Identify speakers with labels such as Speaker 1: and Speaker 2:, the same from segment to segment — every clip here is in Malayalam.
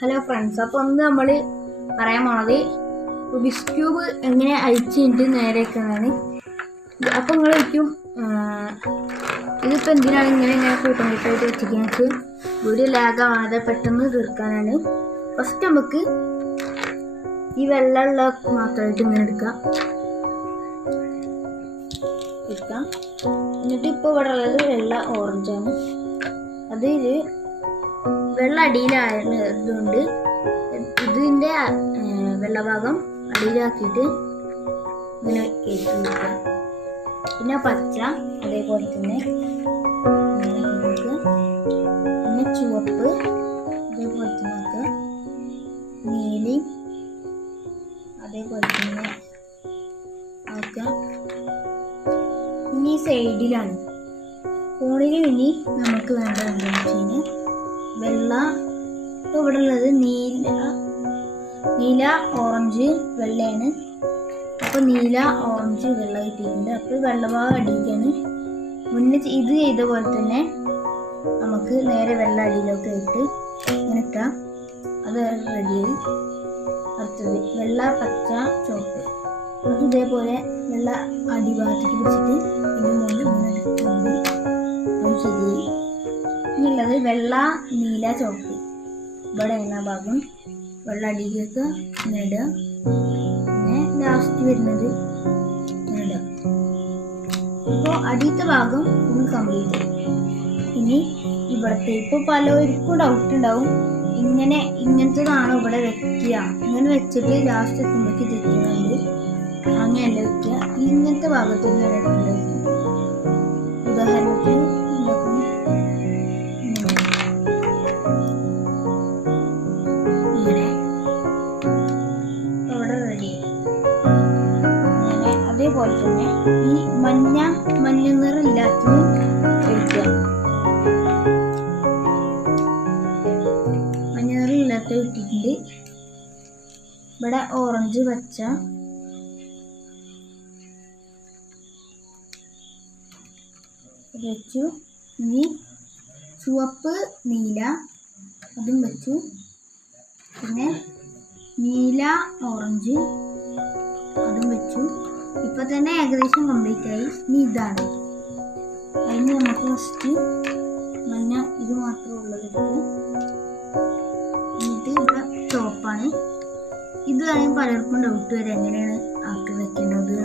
Speaker 1: ഹലോ ഫ്രണ്ട്സ് അപ്പോൾ ഒന്ന് നമ്മൾ പറയാൻ പോണത് റുബിക്സ് ക്യൂബ് എങ്ങനെ അഴിച്ചിട്ട് നേരെ വെക്കുന്നതാണ് അപ്പോൾ നിങ്ങൾ വയ്ക്കും ഇതിപ്പോൾ എന്തിനാണ് ഇങ്ങനെ ഇങ്ങനെ കൂട്ടമിട്ടായിട്ട് വെച്ചിരിക്കുന്നത് വീഡിയോ ലാഗാവാതെ പെട്ടെന്ന് തീർക്കാനാണ്. ഫസ്റ്റ് നമുക്ക് ഈ വെള്ളമുള്ള മാത്രമായിട്ട് ഇങ്ങനെ എടുക്കാം. എടുക്കാം. എന്നിട്ട് ഇപ്പോൾ ഇവിടെ ഉള്ളത് വെള്ള ഓറഞ്ചാണ് അതിൽ വെള്ള അടിയിലായതുകൊണ്ട് ഇതിന്റെ വെള്ളഭാഗം അടിയിലാക്കിയിട്ട് ഇങ്ങനെ കയറ്റി കൊടുക്കുക പിന്നെ പച്ച അതേപോലെ തന്നെ പിന്നെ ചുവപ്പ് അതേപോലെ തന്നെ നീലി അതേപോലെ തന്നെ ആക്കുക ഇനി സൈഡിലാണ് കോണിന് ഇനി നമുക്ക് വേണ്ടത് എന്താണെന്ന് വെച്ച് കഴിഞ്ഞാൽ ഇപ്പോൾ ഇവിടെ ഉള്ളത് നീല നീല ഓറഞ്ച് വെള്ളയാണ്. അപ്പോൾ നീല ഓറഞ്ച് വെള്ള കിട്ടിയിട്ടുണ്ട്. അപ്പോൾ വെള്ളഭാഗം അടിയിക്കാണ് മുന്നേ ഇത് ചെയ്ത പോലെ തന്നെ നമുക്ക് നേരെ വെള്ള അടിയിലൊക്കെ ഇട്ട് ഇങ്ങനെ അത് റെഡിയായി അടുത്തത് വെള്ള പച്ച ചുവപ്പ്. ഇതേപോലെ വെള്ള അടിഭാഗത്തേക്ക് പിടിച്ചിട്ട് നീല ചുവപ്പ് ഇവിടെ എണ്ണ ഭാഗം വെള്ള അടിയിലേക്ക് നേടുക. പിന്നെ ലാസ്റ്റ് വരുന്നത് നേടുക. ഇപ്പോൾ അടിയത്തെ ഭാഗം ഒന്ന് കംപ്ലീറ്റ് ഇനി ഇവിടുത്തെ ഇപ്പോൾ പലർക്കും ഡൗട്ട് ഉണ്ടാവും. ഇങ്ങനെ ഇങ്ങനത്തേതാണ് ഇവിടെ വെക്കുക. ഇങ്ങനെ വെച്ചിട്ട് ലാസ്റ്റ് എത്തുമ്പോഴേക്ക് തെറ്റുന്നുണ്ട് അങ്ങനെയല്ല വെക്കുക ഇങ്ങനത്തെ ഭാഗത്തേക്ക് ഉദാഹരണത്തിന് അതേപോലെ തന്നെ ഈ മഞ്ഞ മഞ്ഞ നിറമില്ലാത്തത് കഴിക്കുക മഞ്ഞ നിറമില്ലാത്ത ഇട്ടിട്ടുണ്ട് ഇവിടെ ഓറഞ്ച് പച്ച. വെച്ചു. ഇനി ചുവപ്പ് നീല. അതും വെച്ചു. പിന്നെ നീല ഓറഞ്ച്. അതും വെച്ചു. ഇപ്പൊ തന്നെ ഏകദേശം കംപ്ലീറ്റ് ആയി. ഇനി ഇതാണ്. അതിന് നമുക്ക് ഫസ്റ്റ് മഞ്ഞ ഇത് മാത്രമേ ഉള്ളത് എന്നിട്ട് ഇവിടെ ടോപ്പാണ് ഇത് ആണെങ്കിൽ പലർക്കും ഡൗട്ട് വരെ എങ്ങനെയാണ് ആക്കി വെക്കേണ്ടത്.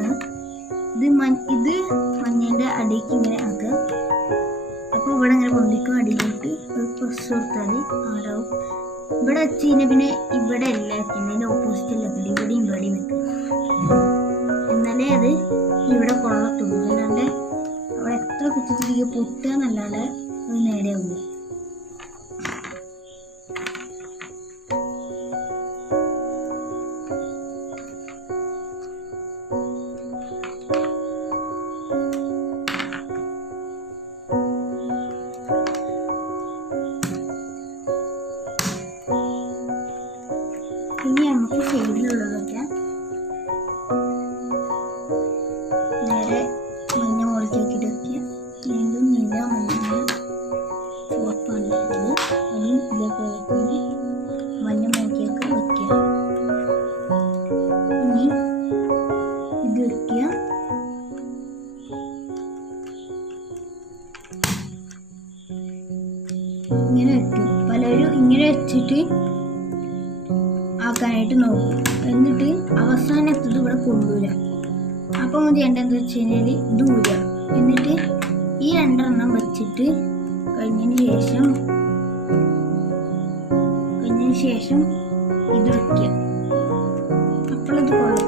Speaker 1: ഇത് മഞ്ഞ ഇത് മഞ്ഞേന്റെ അടിക്ക് ഇങ്ങനെ ആക്കുക. അപ്പോൾ ഇവിടെ ഇങ്ങനെ പൊന്തിക്കും അടിയിലോട്ട്. ഒരു പ്രസ് കൊടുത്താൽ ആടാവും ഇവിടെ വെച്ച് കഴിഞ്ഞാൽ പിന്നെ ഇവിടെ അല്ല വെക്കുന്നത് അതിന്റെ ഓപ്പോസിറ്റ് എല്ലാം ഇവിടെയും ഇവിടെയും കുത്തിത്തിരികെ പൊട്ടുക എന്നല്ലാണ്ട് അത് നേരെയാവില്ല ഇനി നമുക്ക് സൈഡിലുള്ളതൊക്കെ ഇങ്ങനെ വെക്കും. പലരും ഇങ്ങനെ വെച്ചിട്ട് ആക്കാനായിട്ട് നോക്കും. എന്നിട്ട് അവസാനം അവസാനത്തത് ഇവിടെ അപ്പം മതി എന്താന്ന് വെച്ച് കഴിഞ്ഞാൽ ദൂര. എന്നിട്ട് ഈ രണ്ടെണ്ണം വെച്ചിട്ട് കഴിഞ്ഞതിന് ശേഷം കഴിഞ്ഞതിന് ശേഷം ഇത് വയ്ക്കുക അപ്പോഴത് കൊള്ളത്തുള്ളൂ